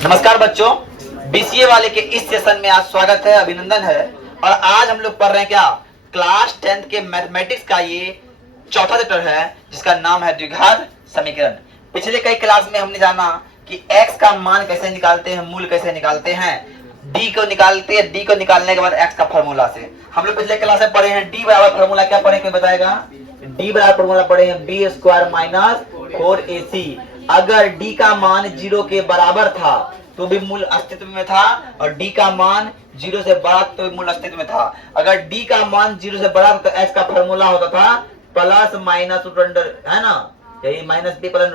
नमस्कार बच्चों, बीसीए वाले के इस सेशन में आज स्वागत है, अभिनंदन है। और आज हम लोग पढ़ रहे हैं क्या, क्लास 10th के मैथमेटिक्स का ये चौथा चैप्टर है जिसका नाम है द्विघात समीकरण। पिछले कई क्लास में हमने जाना कि x का मान कैसे निकालते हैं, मूल कैसे निकालते हैं, d को निकालते हैं, d को निकालने के बाद x का फॉर्मूला से हम लोग पिछले क्लास में पढ़े हैं। d बराबर फॉर्मूला क्या पढ़े, कोई बताएगा? d बराबर फॉर्मूला पढ़े हैं b स्क्वायर माइनस 4ac। अगर d का मान 0 के बराबर था तो भी मूल अस्तित्व में था, और d का मान 0 से बड़ा तो भी मूल अस्तित्व में था। अगर d का मान 0 से बड़ा तो x का फॉर्मूला होता था प्लस माइनस रूट अंडर, है ना, यही माइनस b प्लस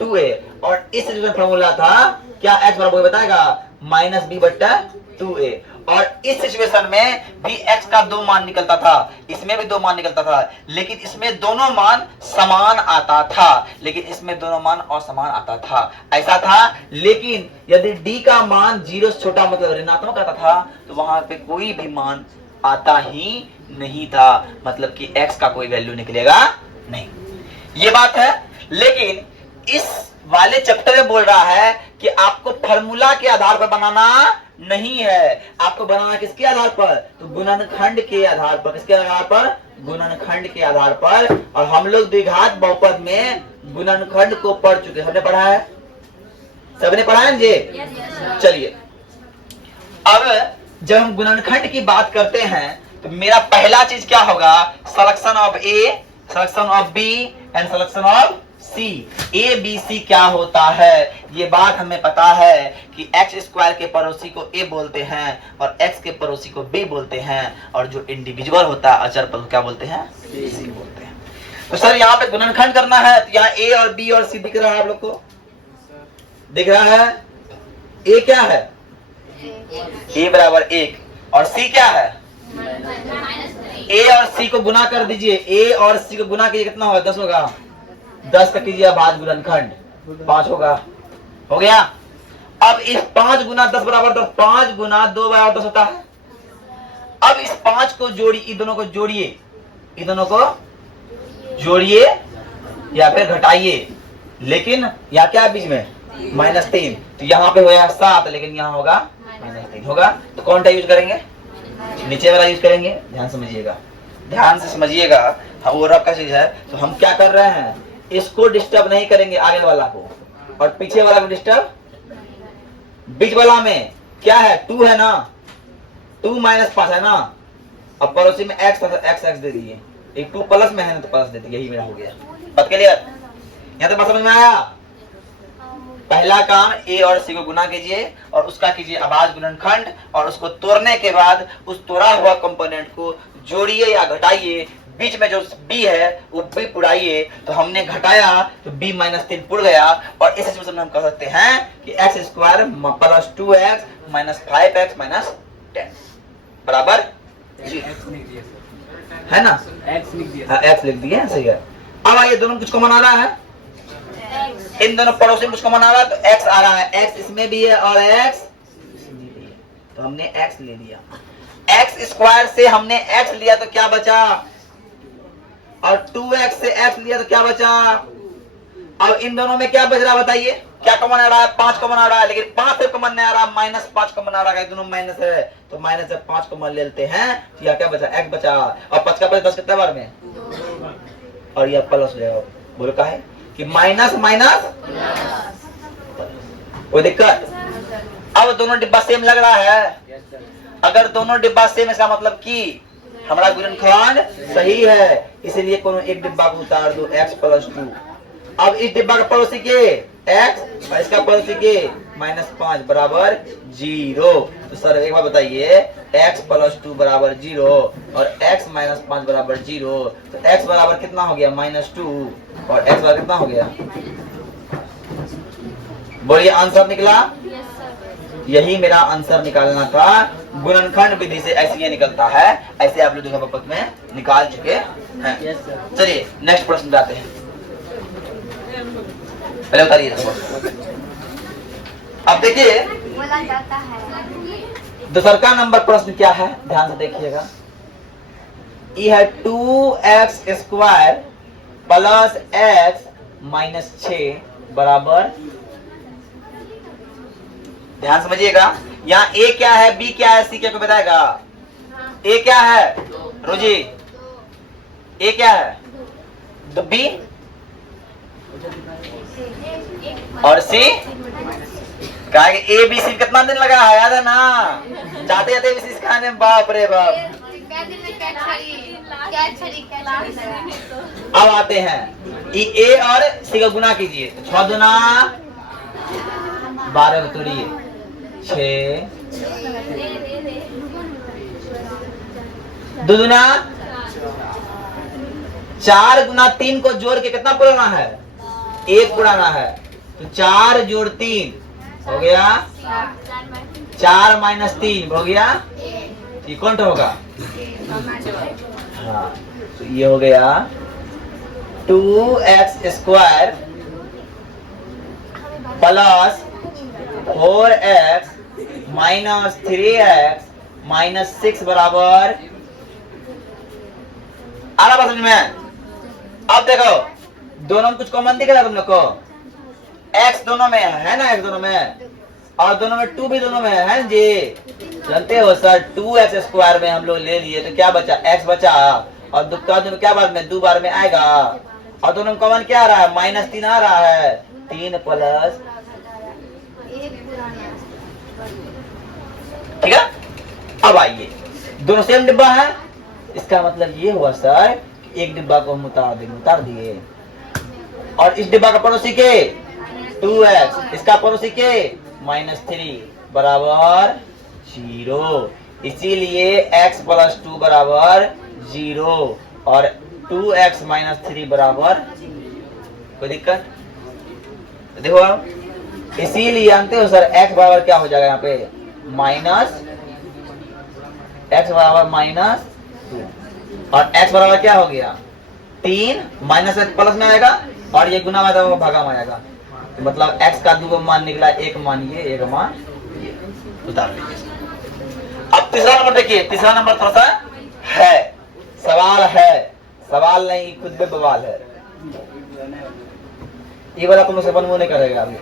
2a। और इस फॉर्मूला था क्या, x बराबर बताएगा माइनस b बट्टा 2a। और इस सिचुएशन में भी x का दो मान निकलता था, इसमें भी दो मान निकलता था, लेकिन इसमें दोनों मान समान आता था, लेकिन इसमें दोनों मान असमान आता था, ऐसा था। लेकिन यदि d का मान 0 से छोटा मतलब ऋणात्मक आता था तो वहां पे कोई भी मान आता ही नहीं था, मतलब कि x का कोई वैल्यू निकलेगा नहीं, ये बात है। लेकिन इस वाले चैप्टर में बोल रहा है कि आपको फॉर्मूला के आधार पर बनाना नहीं है, आपको बनाना किसके आधार पर, तो गुणनखंड के आधार पर। किसके आधार पर? गुणनखंड के आधार पर। और हम लोग द्विघात बहुपद में गुणनखंड को पढ़ चुके, हमने पढ़ा है, सबने पढ़ा है जी। चलिए, अब जब हम गुणनखंड की बात करते हैं तो मेरा पहला चीज क्या होगा, selection of A, selection of B and selection of C. A B C क्या होता है, ये बात हमें पता है कि एक्स स्क्वायर के पड़ोसी को ए बोलते हैं और एक्स के पड़ोसी को बी बोलते हैं, और जो इंडिविजुअल होता है अचर पर क्या बोलते हैं, सी बोलते हैं। तो सर यहाँ पे गुणनखंड करना है, तो यहाँ ए और बी और सी दिख रहा है, आप लोग को दिख रहा है। ए क्या है, ए बराबर 1, और सी क्या है, ए और सी को गुना कर दीजिए, ए और सी को गुना कीजिए, कितना होगा, 10 होगा, 10 का कीजिए बाद गुणनखंड, 5 होगा, हो गया। अब इस 5 गुना 10 बराबर 10, 5 गुना 2 बराबर 10 होता है। अब इस 5 को जोड़िए, इन दोनों को जोड़िए, इन दोनों को जोड़िए या फिर घटाइए, लेकिन यहाँ क्या है बीच में, -3, तो यहाँ पे होगा 7, लेकिन यहाँ होगा -3 होगा। तो कौन सा यूज करेंगे, नीचे वाला यूज करेंगे। ध्यान समझिएगा, ध्यान से समझिएगा, वो रब का चीज है। तो हम क्या कर रहे हैं, इसको डिस्टर्ब नहीं करेंगे आगे वाला को, और पीछे वाला को डिस्टर्ब। बीच वाला में क्या है, 2 है ना, 2 - 5 है ना, अब पड़ोसी में x दे दिए, एक 2 प्लस में है ना तो प्लस दे दिए, यही मेरा हो गया। बात क्लियर, यहाँ तक बात समझ में आया? पहला काम ए और सी को गुना कीजिए और उसका कीजिए आवाज गुणनखंड, और उसको तोड़ने के बाद उस तोड़ा हुआ कंपोनेंट को जोड़िए या घटाइए, बीच में जो b है वो b पुराइए। तो हमने घटाया तो b -3 पुर गया, और इस सिचुएशन में हम कह सकते हैं कि x square plus 2x minus 5x minus 10 बराबर 0 है ना, x लिख दिया, सही है। अब आइए, दोनों कुछ कॉमन आ रहा है, इन दोनों पड़ोसी में कुछ कॉमन आ रहा है, तो x आ रहा है, x इसमें भी है और x इसमें भी है, तो हमने x ले लिया। x स्क्वायर से हमने x लिया तो क्या बचा, और 2x से x लिया तो क्या बचा। अब इन दोनों में क्या बच रहा है बताइए, क्या कॉमन आ रहा है, 5 कॉमन आ रहा है, लेकिन 5 से कॉमन नहीं आ रहा, -5 कॉमन आ रहा है, दोनों माइनस है, तो माइनस से 5 कॉमन ले लेते हैं, तो यह क्या बचा, x बचा, और 5 का प्लस 10 कितने बार में, और यह प्लस हो जाएगा। बोलो का है कि माइनस माइनस, कोई दिक्कत? अब दोनों डिब्बा सेम लग रहा है, अगर दोनों डिब्बा सेम, इसका मतलब कि हमारा गुणनखंड सही है, इसलिए कोनो एक डिब्बा को उतार दो, x + 2। अब इस डिब्बा का पड़ोसी के x और इसका पड़ोसी के -5 बराबर 0। तो सर एक बार बताइए, x + 2 बराबर 0 और x - 5 बराबर 0, तो x बराबर कितना हो गया, -2, और x बराबर कितना हो गया, बोलिए आंसर निकला। यही मेरा आंसर निकालना था, गुणनखंड विधि से ऐसे ये निकलता है, ऐसे आप लोग द्विघात में निकाल चुके हैं। चलिए नेक्स्ट प्रश्न जाते हैं, पहले उतारिए। अब देखिए दूसरा नंबर प्रश्न क्या है, ध्यान से देखिएगा। ये है 2x स्क्वायर प्लस x -6 बराबर ध्यान समझिएगा। यहाँ ए क्या है, बी क्या है, सी क्या, कोई बताएगा? ए क्या है रोजी? ए क्या है? तो बी और सी कहा कि ए बी सी कितना दिन लगा है, याद है ना? जाते जाते भी सिखाने, बाप रे बाप। अब आते हैं ए और सी का गुना कीजिए। तो 6 दुना 12 तोड़िए 6, 2 दुना 4 गुना 3 को जोड़ के कितना पुराना है? 1 पुराना है। तो 4 जोड़ 3 हो गया 4 माइनस 3 हो गया, ये कौन सा होगा? हाँ, तो ये हो गया 2x square plus 4x minus 3x minus 6 बराबर। आ रहा बात समझ में? अब देखो दोनों में कुछ कॉमन दिख रहा है तुम लोग को? x दोनों में है ना, x दोनों में, और दोनों में 2 भी दोनों में है जी। जानते हो सर 2x स्क्वायर में हम लोग ले लिए तो क्या बचा? x बचा, और दोनों क्या बार में 2 बार में आएगा, और दोनों में कॉमन क्या आ रहा है? माइनस 3 आ रहा है। 3 प्लस, ठीक है। अब आइए दोनों सेम डिब्बा है, इसका मतलब ये हुआ सर एक डिब्बा को हम उतार दिए, और इस डिब्बा का पड़ोसी के 2x, इसका पड़ोसी के -3 बराबर 0। इसीलिए x प्लस 2 बराबर 0 और 2x माइनस 3 बराबर, कोई दिक्कत? देखो आप, इसीलिए जानते हो सर x बराबर क्या हो जाएगा यहाँ पे? x बराबर -2, और x बराबर क्या हो गया? 3 माइनस प्लस में आएगा, और ये गुना में वो भागा में आएगा। तो मतलब x का 2 मान निकला, एक मान ये, एक मान ये, उतार लीजिए। अब तीसरा नंबर देखिए, तीसरा नंबर थोड़ा सा है, सवाल है, सवाल नहीं खुद में बवाल है। ये वाला तुम से वो नहीं करेगा, अभी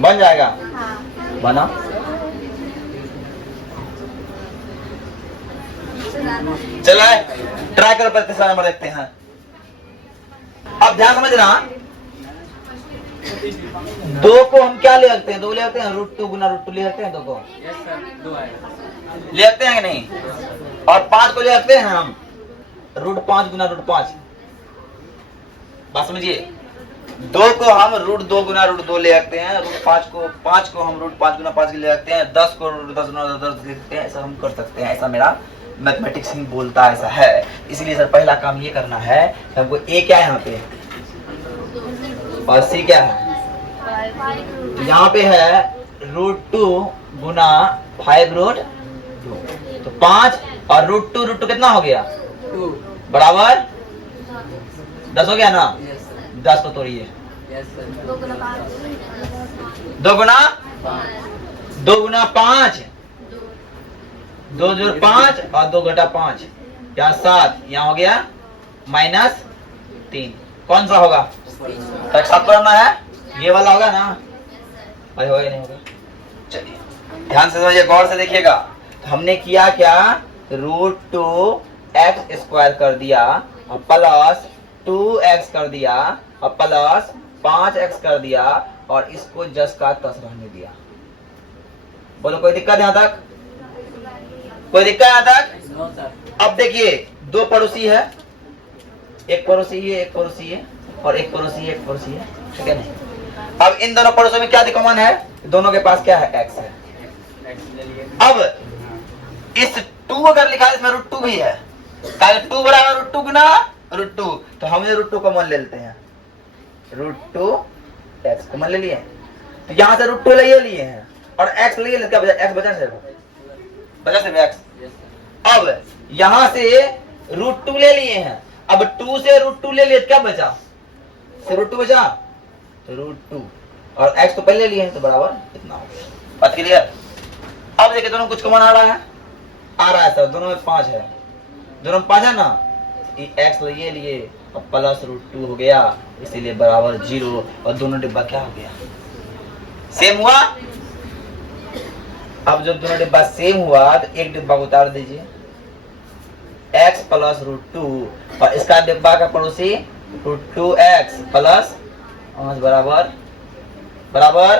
बन जाएगा। बना चलो ट्राई कर, तीसरा नंबर देखते हैं। अब ध्यान समझना, 2 को हम क्या ले सकते हैं? 2 ले सकते हैं, √2 गुना √2 ले सकते हैं 2 को, ले सकते हैं कि नहीं? और 5 को ले सकते हैं हम, √5 गुना √5। बात समझिए, 2 को हम √2 गुना √2 ले सकते हैं, √5 को 5 को हम √5 गुना 5 ले सकते हैं, 10 को √10 गुना 10 ले सकते हैं। ऐसा हम कर सकते हैं, ऐसा मेरा मैथमेटिक्स ही बोलता है, ऐसा है। इसलिए सर पहला काम ये करना है, हमको ए क्या है यहाँ पे और सी क्या है? तो यहाँ पे है √2 गुना 5√2, तो 5 और √2 कितना हो गया? 2 बराबर 10 हो गया ना? 10 को तोड़िए, 2 गुना 5, 2 जोड़ 5 और 2 घटा 5, यहाँ 7, यहाँ हो गया -3। कौन सा होगा? तो 7 करना है, ये वाला होगा ना? अरे होगा नहीं होगा? चलिए ध्यान से समझिए, गौर से देखिएगा। हमने किया क्या? √2x स्क्वायर कर दिया और प्लस 2x कर दिया और प्लस 5x कर दिया, और इसको जस का तस रहने दिया। बोलो कोई दिक्कत यहाँ तक? कोई दिक्कत यहाँ तक? अब देखिए 2 पड़ोसी है, एक पड़ोसी है, एक पड़ोसी है, और एक पड़ोसी है, एक पड़ोसी है, ठीक है नहीं? अब इन दोनों पड़ोसियों में क्या कॉमन है? दोनों के पास क्या है? x है। अब इस 2 अगर लिखा है, इसमें √2 भी है, 2 बराबर √2 गुना √2, तो हम √2 कॉमन ले लेते हैं, √2x कॉमन ले लिए, तो यहाँ से √2 ले लिए हैं और x ले लिए, क्या बचा? x बचा सिर्फ x। अब यहाँ से √2 ले लिए हैं, अब 2 से √2 ले लिए, क्या बचा? सिर्फ √2 बचा, √2 और x तो पहले ले लिए हैं, तो बराबर इतना हो गया। बात क्लियर? अब देखिए दोनों कुछ कॉमन आ रहा है सर, दोनों में 5 है, दोनों में 5 है ना? x ले लिए और प्लस √2 हो गया, इसीलिए बराबर 0, और दोनों डिब्बा क्या हो गया? सेम हुआ। अब जब दोनों डिब्बा सेम हुआ तो एक डिब्बा को उतार दीजिए, x प्लस √2 और इसका डिब्बा का पड़ोसी √2x प्लस बराबर बराबर।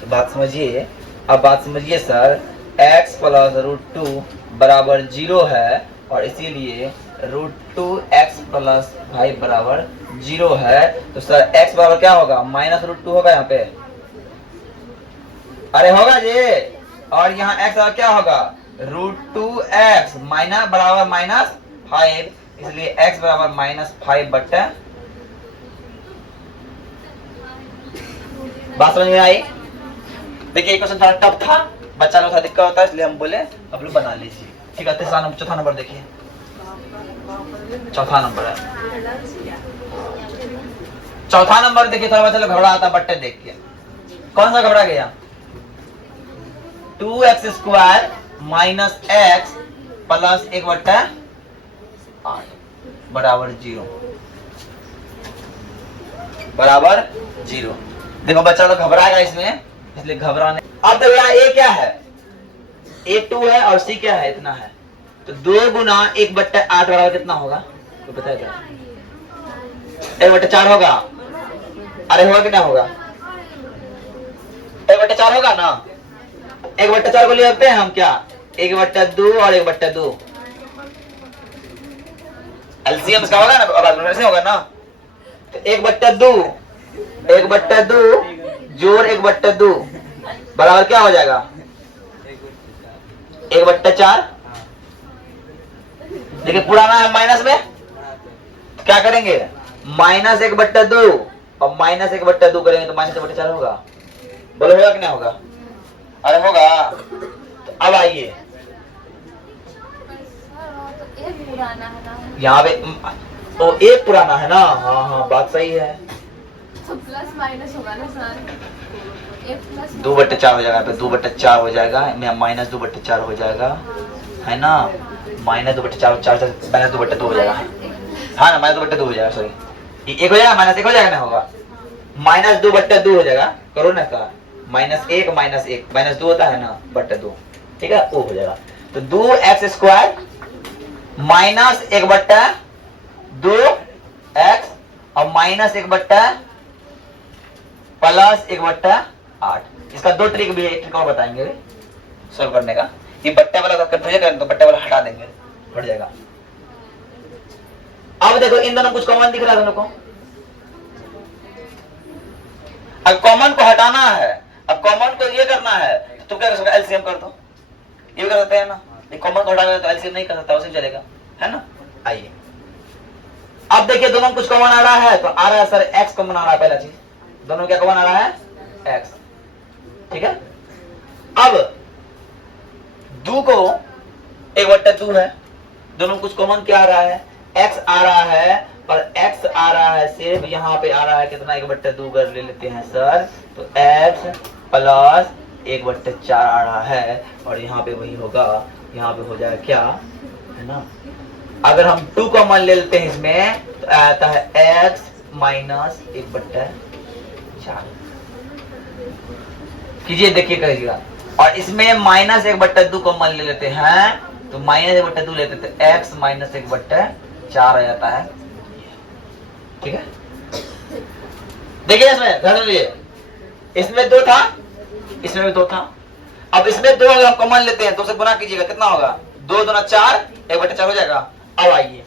तो बात समझिए, अब बात समझिए सर, x प्लस √2 बराबर 0 है और इसीलिए √2x प्लस 5 बराबर 0 है। तो सर x बराबर क्या होगा, माइनस √2 होगा यहाँ पे, अरे होगा जी। और यहाँ x बराबर क्या होगा, √2x माइनस बराबर -5, इसलिए x बराबर -5 बट्टा। बात समझ में आई। देखिए क्वेश्चन थोड़ा टफ था, बच्चा लोग थोड़ा दिक्कत होता है, इसलिए हम बोले अब लोग बना लीजिए। ठीक है, चौथा नंबर देखिए, चौथा नंबर है, चौथा नंबर देखिए। थोड़ा बच्चा लोग घबराता बट्टे देख के, कौन सा घबरा गया, 2x² माइनस x प्लस 1/8 बराबर 0 बराबर 0। देखो बच्चा लोग घबराएगा इसमें, इसलिए घबराने। अब देखो यहाँ a क्या है, a 2 है और c क्या है, इतना है। तो 2 गुना 1/8 बराबर कितना होगा, तो बताएगा 1/4 होगा। अरे होगा कि ना होगा, 1/4 होगा ना। 1/4 को ले आते हैं हम क्या, 1/2 और 1/2 एलसीएम का होगा ना, ऐसे होगा ना। तो 1/2 जोड़ 1/2 बराबर क्या हो जाएगा, 1/4। देखिए पुराना है माइनस में, क्या करेंगे, -1/2 और -1/2 करेंगे तो -1/4 होगा। बोलो होगा कि नहीं होगा, अरे होगा। तो अब आइए यहाँ पे, तो एक पुराना है ना, हाँ हाँ बात सही है, तो प्लस माइनस होगा ना सर, 2/4 हो जाएगा, 2/4 हो जाएगा, -2/4 हो जाएगा, है ना, -2/4 -2/2 हो जाएगा, हाँ ना, -2/2 हो जाएगा, सॉरी 1 हो जाएगा, -1 हो जाएगा ना, होगा -2/2 हो जाएगा। करो ना का -1 -2 होता है ना, /2, ठीक है, वो हो जाएगा। तो 2x² माइनस 1/2x और -1/+ 1/8। इसका दो ट्रिक भी है, एक ट्रिक और बताएंगे सॉल्व करने का। ये बट्टे वाला कंफ्यूजन करें तो बट्टे वाला हटा देंगे, हट जाएगा। अब देखो इन दोनों कुछ कॉमन दिख रहा है दोनों को, अब कॉमन को हटाना है, अब कॉमन को ये करना है तो तुम क्या कर सकते, एलसीएम कर दो, ये कर सकते हैं ना। कॉमन को हटाना तो एलसीएम नहीं कर सकता, उसे चलेगा, है ना। आइए अब देखिए दोनों कुछ कॉमन आ रहा है, तो आ रहा है सर एक्स कॉमन आ रहा है, पहला चीज दोनों क्या कॉमन आ रहा है, एक्स, ठीक है। अब 2 को 1/2 है, दोनों कुछ कॉमन क्या आ रहा है, एक्स आ रहा है, और एक्स आ रहा है सिर्फ यहाँ पे आ रहा है कितना, 1/2 कर ले लेते हैं सर, तो एक्स प्लस 1/4 आ रहा है, और यहाँ पे वही होगा, यहाँ पे हो जाएगा क्या, है ना। अगर हम 2 कॉमन ले लेते हैं इसमें तो आता है x माइनस 1/4 कीजिए, देखिए करिएगा। और इसमें -1/2 कॉमन ले लेते हैं तो -1/2 लेते थे, x माइनस 1/4 आ जाता है, ठीक है। देखिए इसमें ध्यान दीजिए, इसमें 2 था, इसमें भी 2 था। अब इसमें 2 अगर हम कॉमन लेते हैं तो उसे गुना कीजिएगा, कितना होगा, 2 दूना 4, 1/4 हो जाएगा। अब आइए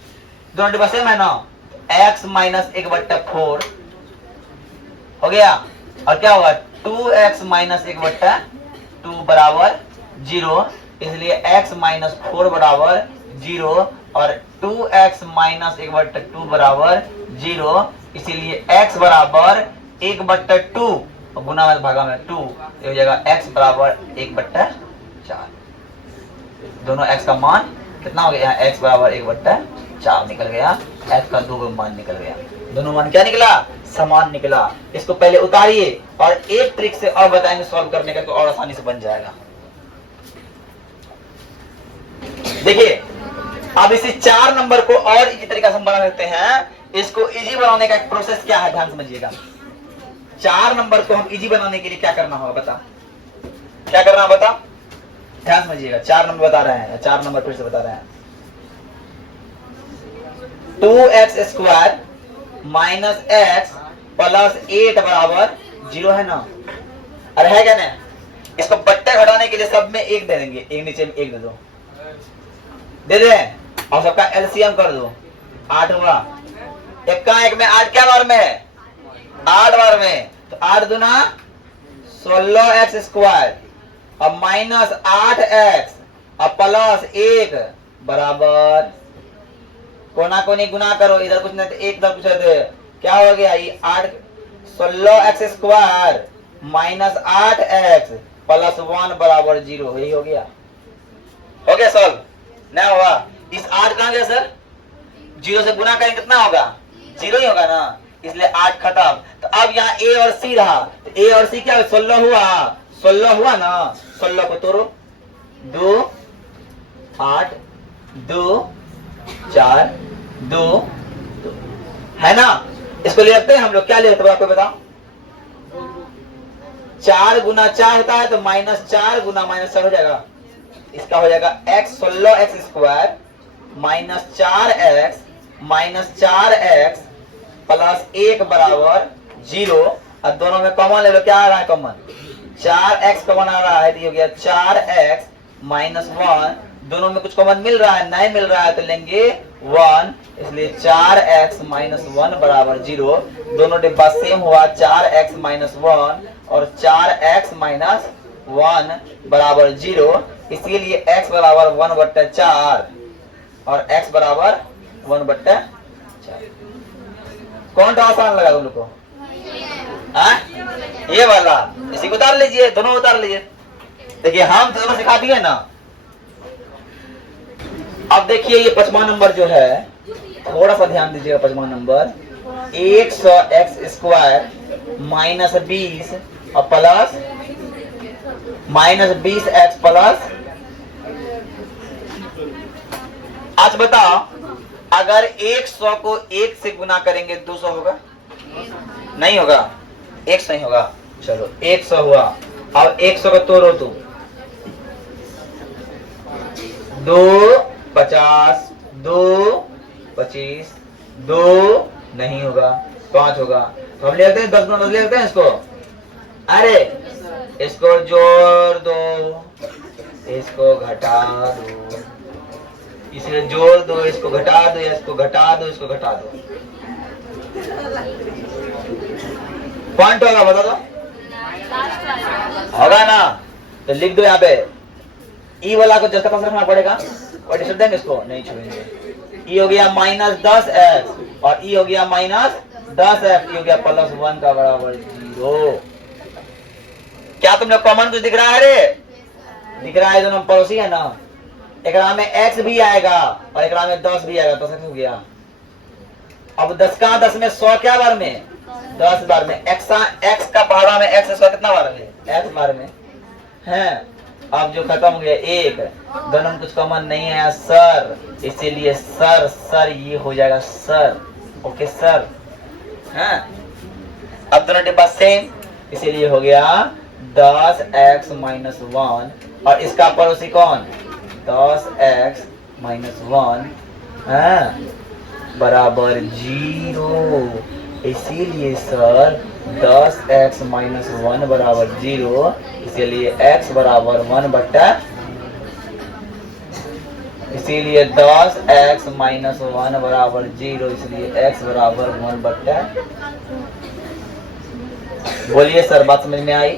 दोनों डिब्बा सेम है ना, x माइनस 1/4 हो गया, और क्या होगा 2x माइनस 1/2 बराबर 0, इसलिए x माइनस 4 बराबर 0 और 2x माइनस 1/2 बराबर 0, इसीलिए x बराबर 1/2 और गुना में भागा में 2, ये हो जाएगा x बराबर 1/4। दोनों x का मान कितना हो गया, x बराबर 1/4 निकल गया, x का 2 मान निकल गया, दोनों मान क्या निकला, समान निकला। इसको पहले उतारिए और एक ट्रिक से और बताएंगे सॉल्व करने का, तो और आसानी से बन जाएगा। देखिए अब इसी 4 नंबर को और इसी तरीका से हम बना सकते हैं। इसको इजी बनाने का एक प्रोसेस क्या है, ध्यान समझिएगा। 4 नंबर को हम इजी बनाने के लिए क्या करना होगा बता, क्या करना है बता, ध्यान समझिएगा। 4 नंबर बता रहे हैं, 4 नंबर फिर से बता रहे हैं। 2x square minus x plus 8 बराबर 0 है ना, अरे है क्या नहीं? इसको बट्टे घटाने के लिए सब में 1 दे देंगे, एक नीचे में 1 दे दो, दे दे, और सबका एलसीएम कर दो, 8 हुआ। एक का एक में 8 क्या बार में है? 8 बार में, तो 8 दूना 16x स्क्वायर अब माइनस 8x अब प्लस 1 बराबर, कोना कोनी गुना करो, इधर कुछ नहीं तो एक इधर कुछ है, क्या हो गया ये 8 16x square minus 8x plus 1 बराबर 0, यही हो गया सॉल्व। नहीं हुआ, इस 8 कहां गया सर? 0 से गुना करेंगे कितना होगा? 0 ही होगा ना, इसलिए 8 खत्म। तो अब यहाँ a और c रहा, तो a और c क्या 16 हुआ, 16 हुआ ना, 16 को तोड़ो, 2 8 2 4 2 है ना, इसको ले रखते हैं हम लोग, क्या ले रखते हैं आपको बताओ? 4 गुना 4 होता है, तो माइनस 4 गुना माइनस 4 हो जाएगा, इसका हो जाएगा x 16x square minus 4x minus 4x plus 1 बराबर 0, और दोनों में कॉमन ले लो, क्या आ रहा है कॉमन? 4x कॉमन आ रहा है, तो ये हो गया 4x माइनस 1, दोनों में कुछ कॉमन मिल रहा है? नहीं मिल रहा है, तो लेंगे 1, इसलिए 4x माइनस 1 बराबर 0, दोनों डिब्बा सेम हुआ, 4x माइनस 1 और 4x माइनस 1 बराबर 0, इसीलिए x बराबर 1/4 और x बराबर 1/4। कौन सा आसान लगा तुम लोग को? ये वाला, इसी को उतार लीजिए, दोनों उतार लीजिए। देखिए हम दोनों सिखा दिए ना। अब देखिए ये 55 नंबर जो है, थोड़ा सा ध्यान दीजिएगा। 55 नंबर 100x स्क्वायर माइनस 20 और प्लस माइनस 20x प्लस, आज बताओ अगर 100 को 1 से गुना करेंगे 200 होगा? नहीं होगा, 100 नहीं होगा। चलो 100 हुआ, अब 100 को तोड़ो तुम, 2 50 2 25 2 नहीं होगा, 5 होगा, तो हम ले लेते हैं 10 गुना 10 ले लेते हैं इसको। अरे इसको जोड़ दो, इसको घटा दो, इसे जोड़ दो, इसको घटा दो, इसको घटा दो, इसको घटा दो, पॉइंट होगा बता दो, होगा ना? तो लिख दो यहाँ पे, ई वाला को जैसा रखना पड़ेगा, और डिस्टर्ब देंगे इसको नहीं छोड़ेंगे। ई हो गया माइनस 10x और ई हो गया माइनस 10x, ई हो गया प्लस 1 का बराबर 0। क्या तुम लोग कॉमन कुछ दिख रहा है? रे दिख रहा है, दोनों पड़ोसी है ना। एकरा में x भी आएगा और एकरा में 10 भी आएगा, 10x हो गया। अब 10 का 10 में 100 क्या बार में? 10 बार में। x का पहाड़ा में x 100 कितना बार में? x बार में है। अब जो खत्म हो गया 1, दोनों में कुछ कॉमन नहीं है सर, इसीलिए सर सर ये हो जाएगा सर। ओके सर, हैं? अब दोनों डिब्बा सेम, इसीलिए हो गया 10x माइनस 1 और इसका पड़ोसी कौन? 10x माइनस 1 बराबर 0, इसीलिए सर 10x माइनस 1 बराबर 0, इसीलिए x बराबर 1/, इसीलिए 10x माइनस 1 बराबर 0, इसलिए x बराबर 1/। बोलिए सर, बात समझ में आई?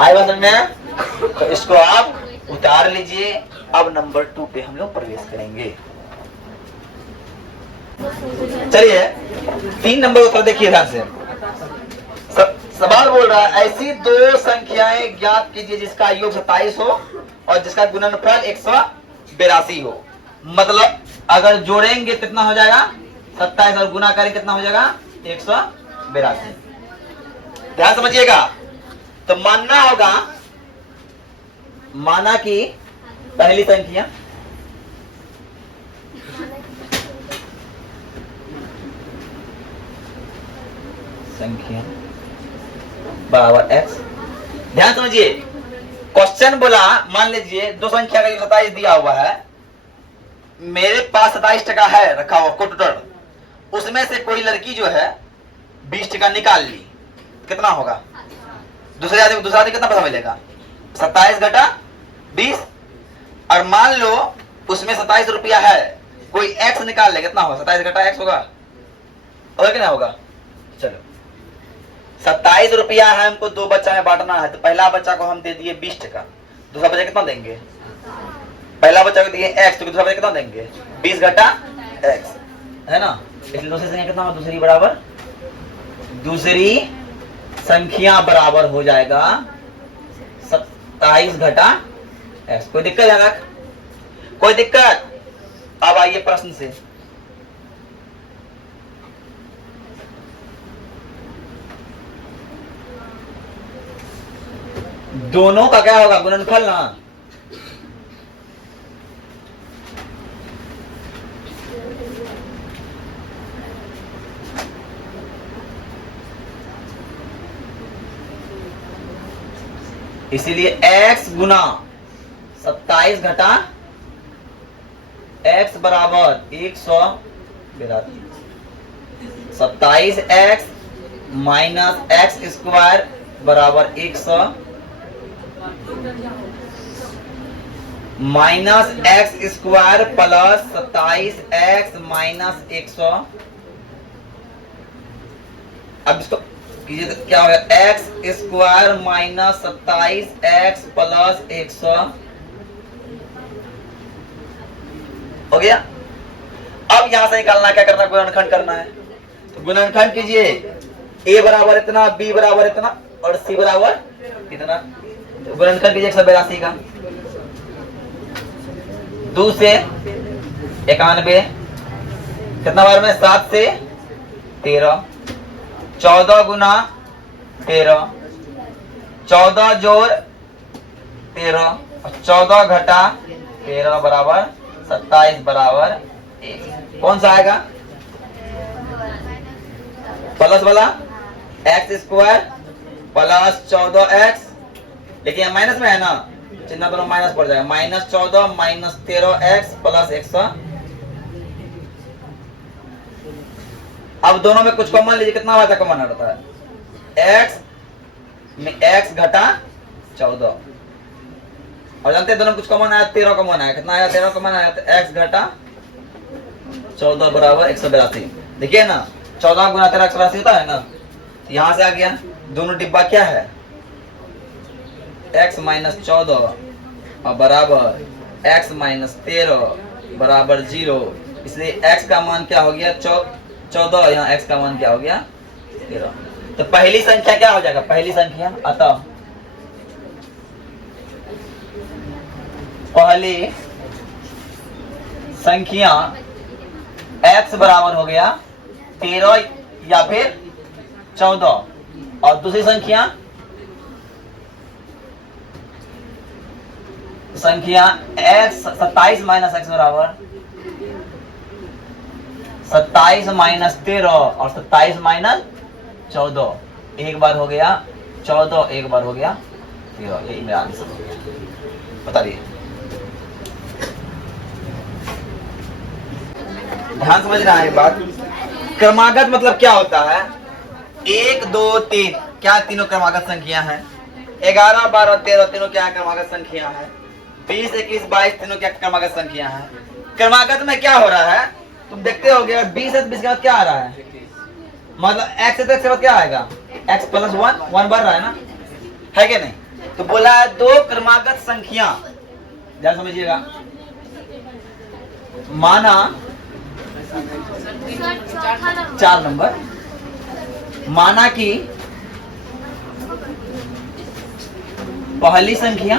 आई बात समझ में? तो इसको आप उतार लीजिए। अब नंबर 2 पे हम लोग प्रवेश करेंगे। चलिए 3 नंबर उत्तर देखिए ध्यान से। सवाल बोल रहा है ऐसी 2 संख्याएं ज्ञात कीजिए जिसका योग 27 हो और जिसका गुणनफल 182 हो। मतलब अगर जोड़ेंगे कितना हो जाएगा? 27 और गुना करेंगे कितना हो जाएगा? 182। ध्यान समझिएगा। तो मानना होगा, माना कि पहली संख्या बराबर x। ध्यान समझिए, क्वेश्चन बोला, मान लीजिए दो संख्या का जो 27 दिया हुआ है, मेरे पास 27 है रखा हुआ टोटल, उसमें से कोई लड़की जो है 20 निकाल ली, कितना होगा? दूसरा आदमी कितना पैसा मिलेगा? 27 घटा 20। और मान लो उसमें 27 रुपया है, कोई x निकाल ले, कितना होगा? 27 घटा x होगा, होगा कि नहीं होगा? चलो 27 रुपया है, हमको दो बच्चा में बांटना है, तो पहला बच्चा को हम दे दिए 20, दूसरा बच्चा कितना देंगे? पहला बच्चा को दिए x, तो दूसरा बच्चा कितना देंगे? 20 घटा x, है ना? इसलिए दूसरी संख्या कितना होगा? दूसरी संख्या बराबर हो जाएगा 27 घटा x। कोई दिक्कत है ना? कोई दिक्कत? अब आइए प्रश्न से। दोनों का क्या होगा? गुणनफल ना। इसीलिए x गुना 27 घटा x बराबर 182। 27x माइनस एक्स स्क्वायर बराबर 100 minus x square plus 27x minus 100। अब इसको कीजिए तो क्या होगा? X square minus 27x plus 100 हो गया। अब यहां से निकालना, क्या करना? गुणनखंड करना है। तो गुणनखंड कीजिए, a बराबर इतना, b बराबर इतना और c बराबर इतना। तो गुणनखंड कीजिए 182 का, 2 से 91, कितना बार में? 7 से 13, 14 गुना 13, 14 जोड़ 13 और 14 घटा 13 बराबर 27 बराबर 1। कौन सा आएगा? प्लस वाला एक्स स्क्वायर प्लस 14x, लेकिन माइनस में है ना, चिन्ह दोनों माइनस पड़ जाएगा। Minus 14 minus 13x plus 100। अब दोनों में कुछ कॉमन लीजिए, कितना बार कॉमन आता है? x में x घटा 14, और जानते हैं दोनों कुछ कॉमन आया, 13 कॉमन आया। कितना आया? 13 कॉमन आया, तो x घटा 14 बराबर 182। देखिए ना, 14 गुना 13 182 होता है ना, यहां से आ गया। दोनों डिब्बा क्या है? x माइनस 14 और बराबर x माइनस 13 बराबर 0। इसलिए x का मान क्या हो गया? 14, यहाँ x का मान क्या हो गया? 13। तो पहली संख्या क्या हो जाएगा? पहली संख्या, अतः पहली संख्या x बराबर हो गया 13 या फिर 14, और दूसरी संख्या x 27 माइनस x बराबर 27 माइनस 13 और 27 माइनस 14। एक बार हो गया 14, एक बार हो गया 13। यही मेरा आंसर हो गया। बताइए, ध्यान समझ रहा है बात? क्रमागत मतलब क्या होता है? 1 2 3 क्या तीनों क्रमागत संख्या हैं? 11 12 13 तीनों क्या क्रमागत संख्या है? 20 21 22 तीनों क्या क्रमागत संख्या है? क्रमागत में क्या हो रहा है तुम देखते हो? 20 से 20 के बाद क्या आ रहा है? मतलब x से x के बाद क्या आएगा? x प्लस 1 बढ़ रहा है ना, है कि नहीं? तो बोला है दो क्रमागत संख्या, ध्यान समझिएगा। माना 4 नंबर, माना कि पहली संख्या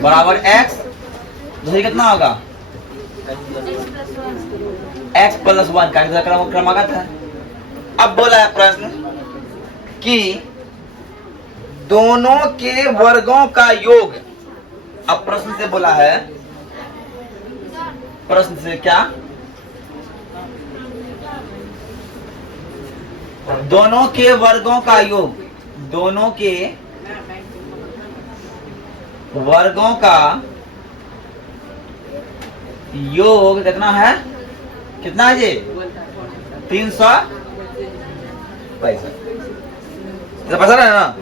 बराबर x, दूसरी कितना होगा? x प्लस 1 का क्रमागत है। अब बोला है प्रश्न कि दोनों के वर्गों का योग। अब प्रश्न से बोला है, प्रश्न से क्या? दोनों के वर्गों का योग, दोनों के वर्गों का योग कितना है? कितना है जी? 365। पता है ना?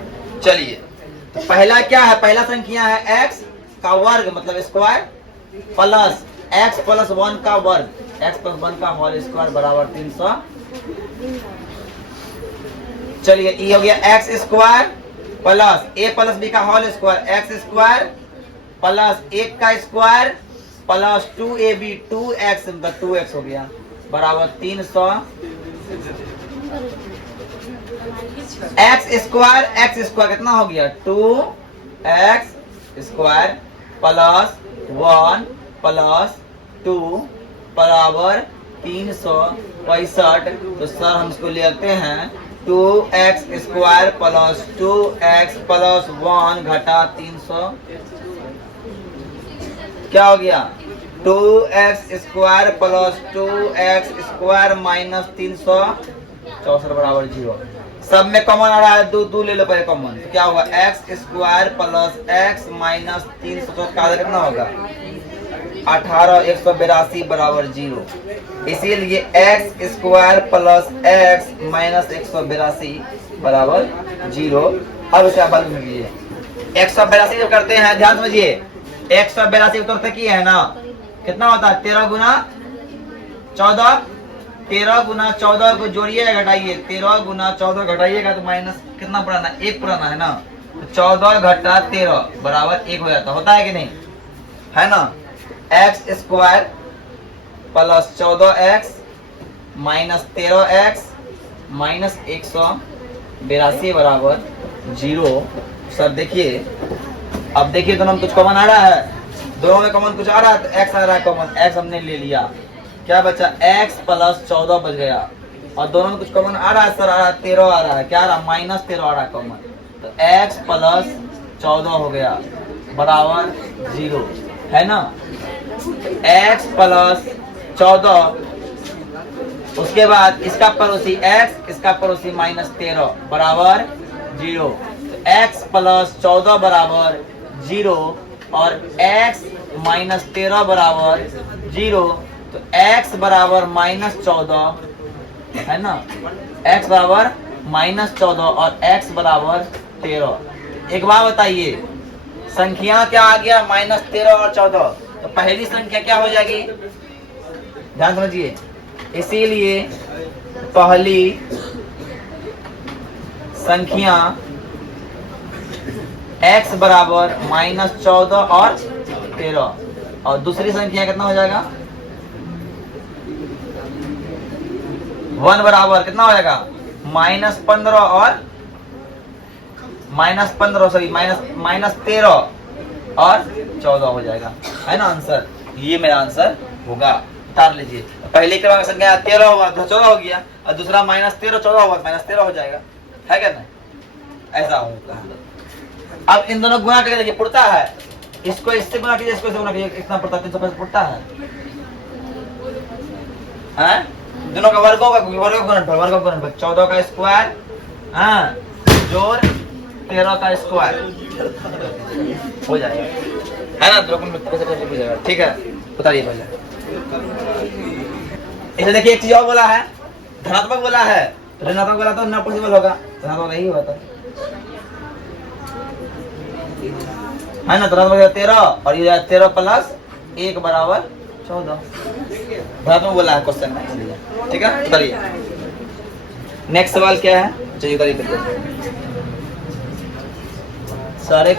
चलिए, तो पहला क्या है? पहला संख्या है x का वर्ग मतलब स्क्वायर प्लस x प्लस 1 का वर्ग, x प्लस 1 का होल स्क्वायर बराबर 300। चलिए, ये हो गया x square plus a plus b का whole square, x square plus 1 का स्क्वायर प्लस 2ab 2x मतलब 2x हो गया बराबर 300। x स्क्वायर कितना हो गया? 2x स्क्वायर प्लस 1 प्लस 2 बराबर 365। तो सर हम इसको लिखते हैं 2x square plus 2x plus 1 घटा 300 क्या हो गया? 2x square plus 2x square minus 364 बराबर 0। सब में कॉमन आ रहा है, दो ले लो पहले कॉमन। तो क्या होगा? x square plus x minus 300 का कितना होगा? 18 182 बराबर 0। इसीलिए x square plus x minus 182 बराबर 0। अब क्या बात कीजिए? 182 जब करते हैं, ध्यान समझिए, 182 उत्तर की है ना, कितना होता है? 13 गुना 14, 13 गुना 14 को जोड़िए घटाइए, 13 गुना 14 घटाइएगा तो माइनस कितना पुराना? 1 पुराना है ना, तो 14 घटा 13 बराबर 1 हो जाता। होता है कि नहीं? है ना? x square plus 14x minus 13x minus 182 बराबर 0। सर देखिए, अब देखिए दोनों में कुछ कॉमन आ रहा है, दोनों में कॉमन कुछ आ रहा है, तो x आ रहा है कॉमन, x हमने ले लिया, क्या बचा? x प्लस 14 बच गया। और दोनों में कुछ कॉमन आ रहा है सर, आ रहा है 13 आ रहा है, क्या आ रहा है? माइनस 13 आ रहा है कॉमन, तो x प्लस 14 हो गया बराबर 0, है ना? x प्लस 14, उसके बाद इसका पड़ोसी x, इसका पड़ोसी माइनस 13 बराबर 0। x प्लस 14 बराबर 0 और x माइनस 13 बराबर 0, तो x बराबर माइनस 14 है ना, x बराबर माइनस 14 और x बराबर 13। एक बात बताइए, संख्या क्या आ गया? माइनस 13 और 14, तो पहली संख्या क्या हो जाएगी? ध्यान समझिए, इसीलिए पहली संख्या x बराबर माइनस 14 और 13 और दूसरी संख्या कितना हो जाएगा? 1 बराबर कितना हो जाएगा? माइनस 15 और माइनस 13 और 14 हो जाएगा, है ना आंसर? ये मेरा आंसर होगा, उतार लीजिए। पहले क्रम की संख्या 13 होगा तो 14 हो गया, और दूसरा माइनस 13 14 होगा तो माइनस 13 हो जाएगा, है क्या नहीं? ऐसा होता है। अब इन दोनों गुणा करके देखिए, पड़ता है, इसको इससे गुणा कीजिए, इसको इससे गुणा कीजिए, कितना पड़ता है? 365 पड़ता है, हैं? दोनों का वर्गों का गुणनफल 14 का स्क्वायर जोड़ 13 का स्क्वायर हो जाएगा, है ना? ठीक है, उतारिए पहले। इसे देखिए, एक चीज और बोला है, धनात्मक बोला है, तो ऋणात्मक बोला तो नॉट पॉसिबल होगा, धनात्मक नहीं होता है ना। धनात्मक 13 और ये 13 प्लस 1 बराबर 14, धनात्मक बोला है क्वेश्चन में, ठीक है। उतारिए, नेक्स्ट सवाल क्या है? चलिए उतारिए सर।